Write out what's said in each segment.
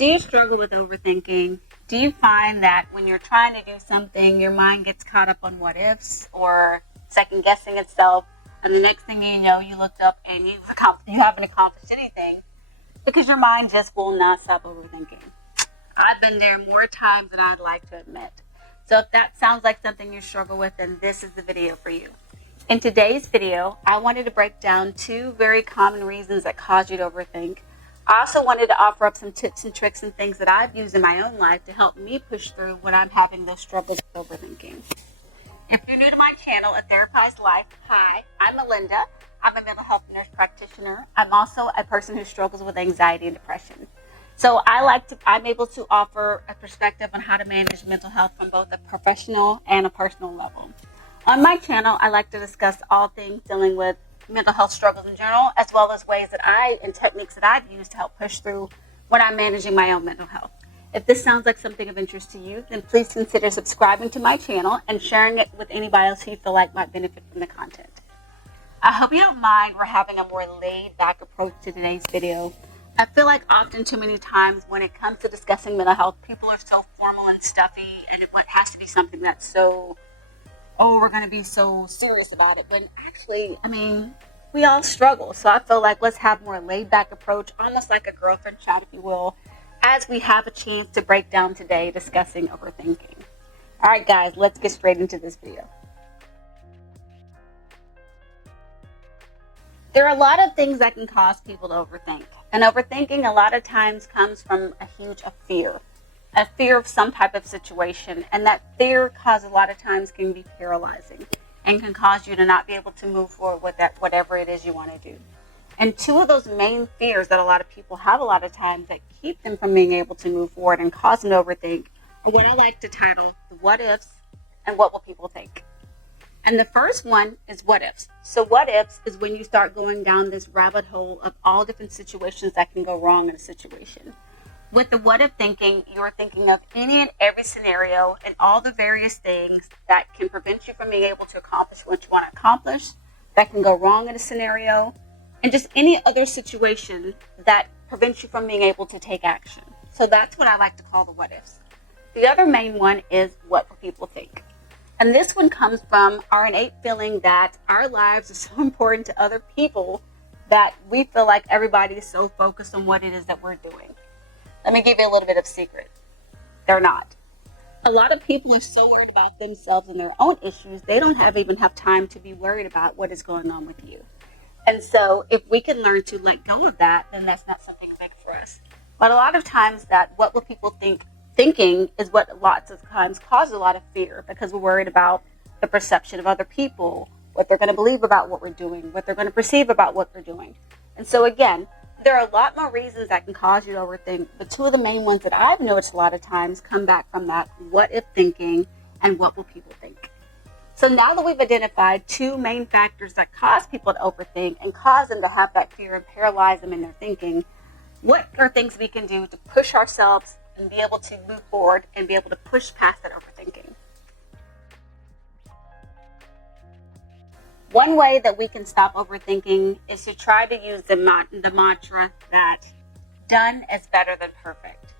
Do you struggle with overthinking? Do you find that when you're trying to do something, your mind gets caught up on what ifs or second guessing itself, and the next thing you know, you looked up and you haven't accomplished anything because your mind just will not stop overthinking? I've been there more times than I'd like to admit. So if that sounds like something you struggle with, then this is the video for you. In today's video, I wanted to break down 2 very common reasons that cause you to overthink. I also wanted to offer up some tips and tricks and things that I've used in my own life to help me push through when I'm having those struggles with overthinking. If you're new to my channel, Atherapized Life, hi, I'm Melinda. I'm a mental health nurse practitioner. I'm also a person who struggles with anxiety and depression. So I'm able to offer a perspective on how to manage mental health from both a professional and a personal level. On my channel, I like to discuss all things dealing with mental health struggles in general, as well as ways that and techniques that I've used to help push through when I'm managing my own mental health. If this sounds like something of interest to you, then please consider subscribing to my channel and sharing it with anybody else who you feel like might benefit from the content. I hope you don't mind we're having a more laid back approach to today's video. I feel like often too many times when it comes to discussing mental health, people are so formal and stuffy, and it has to be something that's so, we're going to be so serious about it. But actually, we all struggle. So I feel like let's have more laid back approach, almost like a girlfriend chat, if you will, as we have a chance to break down today discussing overthinking. All right, guys, let's get straight into this video. There are a lot of things that can cause people to overthink. And overthinking a lot of times comes from a fear of some type of situation. And that fear a lot of times can be paralyzing and can cause you to not be able to move forward with that, whatever it is you want to do. And 2 of those main fears that a lot of people have a lot of times that keep them from being able to move forward and cause them to overthink are what I like to title the what ifs and what will people think. And the first one is what ifs. So what ifs is when you start going down this rabbit hole of all different situations that can go wrong in a situation. With the what if thinking, you're thinking of any and every scenario and all the various things that can prevent you from being able to accomplish what you want to accomplish, that can go wrong in a scenario, and just any other situation that prevents you from being able to take action. So that's what I like to call the what ifs. The other main one is what will people think. And this one comes from our innate feeling that our lives are so important to other people that we feel like everybody is so focused on what it is that we're doing. Let me give you a little bit of secret. They're not. A lot of people are so worried about themselves and their own issues, they don't even have time to be worried about what is going on with you. And so if we can learn to let go of that, then that's not something big for us. But a lot of times that what will people thinking is what lots of times causes a lot of fear, because we're worried about the perception of other people, what they're going to believe about what we're doing, what they're going to perceive about what we're doing. And so again, there are a lot more reasons that can cause you to overthink, but 2 of the main ones that I've noticed a lot of times come back from that what if thinking and what will people think. So now that we've identified 2 main factors that cause people to overthink and cause them to have that fear and paralyze them in their thinking, what are things we can do to push ourselves and be able to move forward and be able to push past that overthinking? One way that we can stop overthinking is to try to use the mantra that done is better than perfect.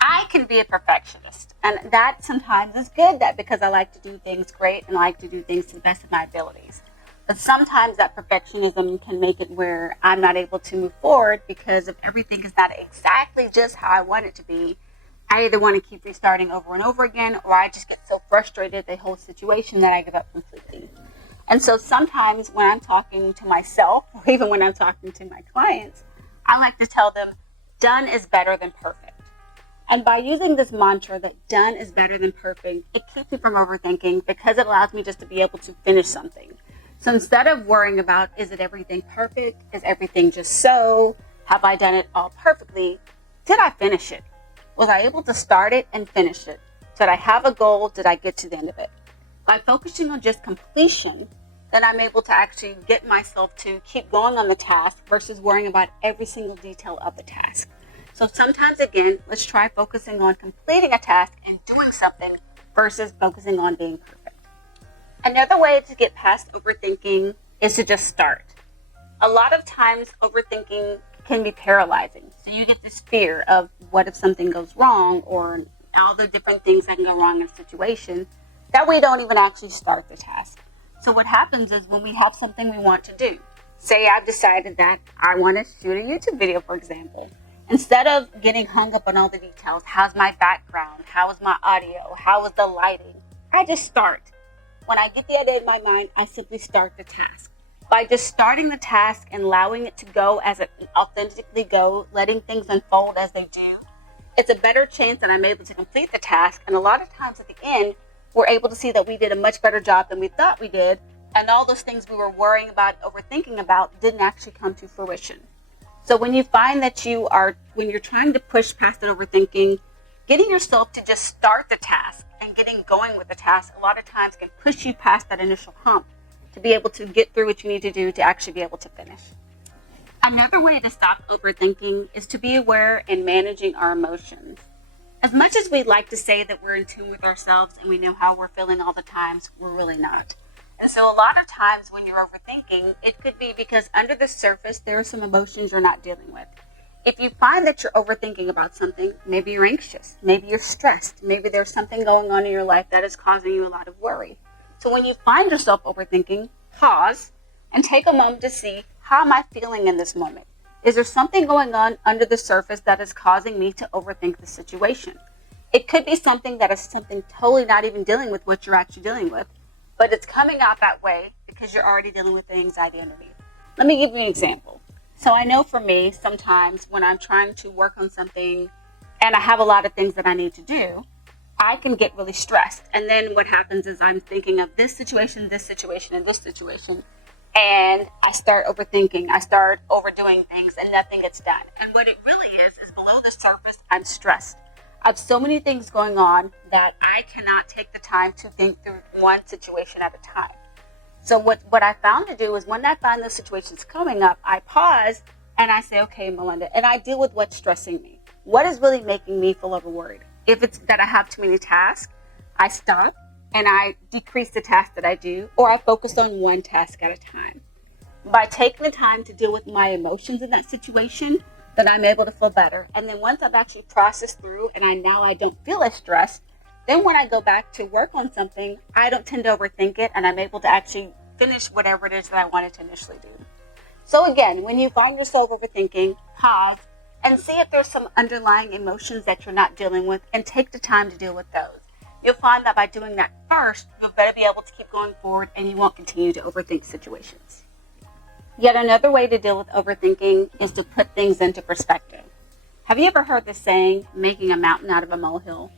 I can be a perfectionist, and that sometimes is good, because I like to do things great and I like to do things to the best of my abilities. But sometimes that perfectionism can make it where I'm not able to move forward because if everything is not exactly just how I want it to be, I either want to keep restarting over and over again, or I just get so frustrated at the whole situation that I give up completely. And so sometimes when I'm talking to myself, or even when I'm talking to my clients, I like to tell them, done is better than perfect. And by using this mantra that done is better than perfect, it keeps me from overthinking because it allows me just to be able to finish something. So instead of worrying about, is it everything perfect? Is everything just so? Have I done it all perfectly? Did I finish it? Was I able to start it and finish it? Did I have a goal? Did I get to the end of it? By focusing on just completion, then I'm able to actually get myself to keep going on the task versus worrying about every single detail of the task. So sometimes, again, let's try focusing on completing a task and doing something versus focusing on being perfect. Another way to get past overthinking is to just start. A lot of times overthinking can be paralyzing. So you get this fear of what if something goes wrong, or all the different things that can go wrong in a situation, that we don't even actually start the task. So what happens is when we have something we want to do, say I've decided that I want to shoot a YouTube video, for example. Instead of getting hung up on all the details, how's my background, how is my audio, how is the lighting, I just start. When I get the idea in my mind, I simply start the task. By just starting the task and allowing it to go as it authentically goes, letting things unfold as they do, it's a better chance that I'm able to complete the task. And a lot of times at the end, we're able to see that we did a much better job than we thought we did. And all those things we were worrying about, overthinking about, didn't actually come to fruition. So when you find that when you're trying to push past the overthinking, getting yourself to just start the task and getting going with the task a lot of times can push you past that initial hump to be able to get through what you need to do to actually be able to finish. Another way to stop overthinking is to be aware in managing our emotions. As much as we'd like to say that we're in tune with ourselves and we know how we're feeling all the times, we're really not. And so a lot of times when you're overthinking, it could be because under the surface, there are some emotions you're not dealing with. If you find that you're overthinking about something, maybe you're anxious, maybe you're stressed, maybe there's something going on in your life that is causing you a lot of worry. So when you find yourself overthinking, pause and take a moment to see, how am I feeling in this moment? Is there something going on under the surface that is causing me to overthink the situation? It could be something that is something totally not even dealing with what you're actually dealing with, but it's coming out that way because you're already dealing with the anxiety underneath. Let me give you an example. So I know for me, sometimes when I'm trying to work on something and I have a lot of things that I need to do, I can get really stressed. And then what happens is I'm thinking of this situation, and this situation. And I start overthinking. I start overdoing things and nothing gets done. And what it really is below the surface, I'm stressed. I have so many things going on that I cannot take the time to think through one situation at a time. So what I found to do is when I find those situations coming up, I pause and I say, okay, Melinda, and I deal with what's stressing me. What is really making me feel overworried? If it's that I have too many tasks, I stop and I decrease the task that I do, or I focus on one task at a time. By taking the time to deal with my emotions in that situation, then I'm able to feel better. And then once I've actually processed through and I don't feel as stressed, then when I go back to work on something, I don't tend to overthink it and I'm able to actually finish whatever it is that I wanted to initially do. So again, when you find yourself overthinking, pause and see if there's some underlying emotions that you're not dealing with and take the time to deal with those. You'll find that by doing that first, you'll better be able to keep going forward and you won't continue to overthink situations. Yet another way to deal with overthinking is to put things into perspective. Have you ever heard the saying, making a mountain out of a molehill?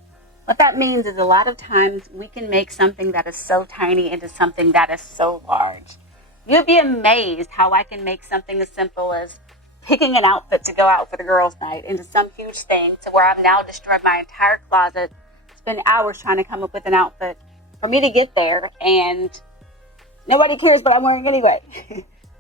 What that means is a lot of times we can make something that is so tiny into something that is so large. You'd be amazed how I can make something as simple as picking an outfit to go out for the girls' night into some huge thing to where I've now destroyed my entire closet, spend hours trying to come up with an outfit for me to get there, and nobody cares what I'm wearing anyway.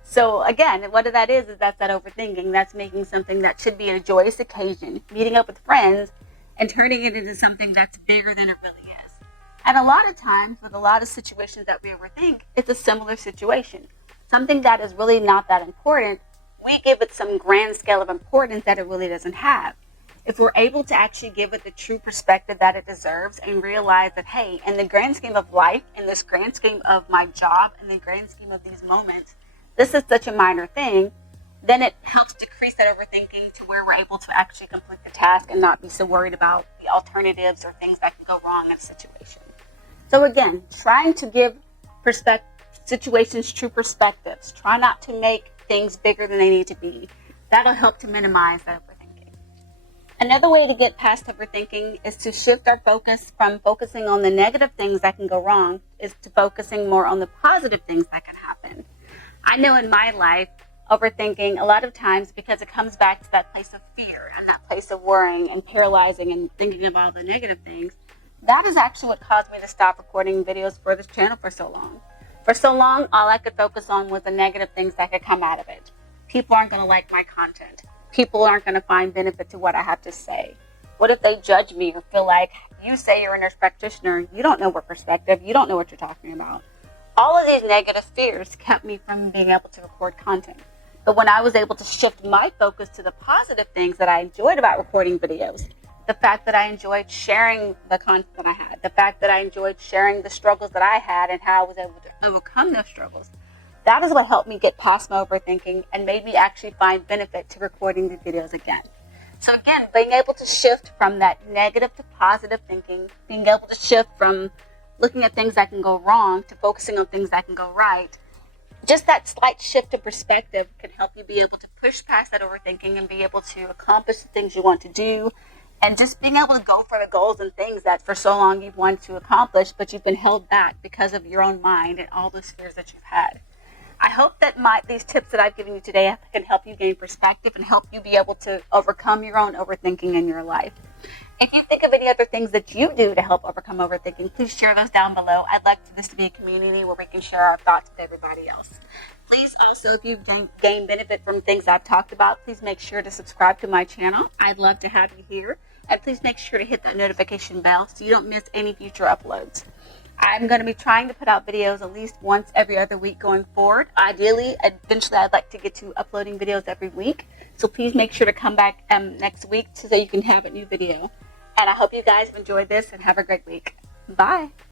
So again, what that is that's that overthinking. That's making something that should be a joyous occasion, meeting up with friends, and turning it into something that's bigger than it really is. And a lot of times, with a lot of situations that we overthink, it's a similar situation. Something that is really not that important, we give it some grand scale of importance that it really doesn't have. If we're able to actually give it the true perspective that it deserves and realize that, hey, in the grand scheme of life, in this grand scheme of my job, in the grand scheme of these moments, this is such a minor thing, then it helps decrease that overthinking to where we're able to actually complete the task and not be so worried about the alternatives or things that can go wrong in a situation. So again, trying to give situations true perspectives. Try not to make things bigger than they need to be. That'll help to minimize that overthinking. Another way to get past overthinking is to shift our focus from focusing on the negative things that can go wrong is to focusing more on the positive things that can happen. I know in my life, overthinking a lot of times because it comes back to that place of fear and that place of worrying and paralyzing and thinking of all the negative things. That is actually what caused me to stop recording videos for this channel for so long. For so long, all I could focus on was the negative things that could come out of it. People aren't going to like my content. People aren't going to find benefit to what I have to say. What if they judge me or feel like, you say you're a nurse practitioner, you don't know what perspective, you don't know what you're talking about. All of these negative fears kept me from being able to record content. But when I was able to shift my focus to the positive things that I enjoyed about recording videos, the fact that I enjoyed sharing the content that I had, the fact that I enjoyed sharing the struggles that I had and how I was able to overcome those struggles, that is what helped me get past my overthinking and made me actually find benefit to recording the videos again. So again, being able to shift from that negative to positive thinking, being able to shift from looking at things that can go wrong to focusing on things that can go right, just that slight shift of perspective can help you be able to push past that overthinking and be able to accomplish the things you want to do, and just being able to go for the goals and things that for so long you've wanted to accomplish, but you've been held back because of your own mind and all those fears that you've had. I hope that these tips that I've given you today can help you gain perspective and help you be able to overcome your own overthinking in your life. If you think of any other things that you do to help overcome overthinking, please share those down below. I'd like for this to be a community where we can share our thoughts with everybody else. Please also, if you've gained benefit from things I've talked about, please make sure to subscribe to my channel. I'd love to have you here. And please make sure to hit that notification bell so you don't miss any future uploads. I'm going to be trying to put out videos at least once every other week going forward. Ideally, eventually I'd like to get to uploading videos every week. So please make sure to come back next week so that you can have a new video. And I hope you guys have enjoyed this and have a great week. Bye.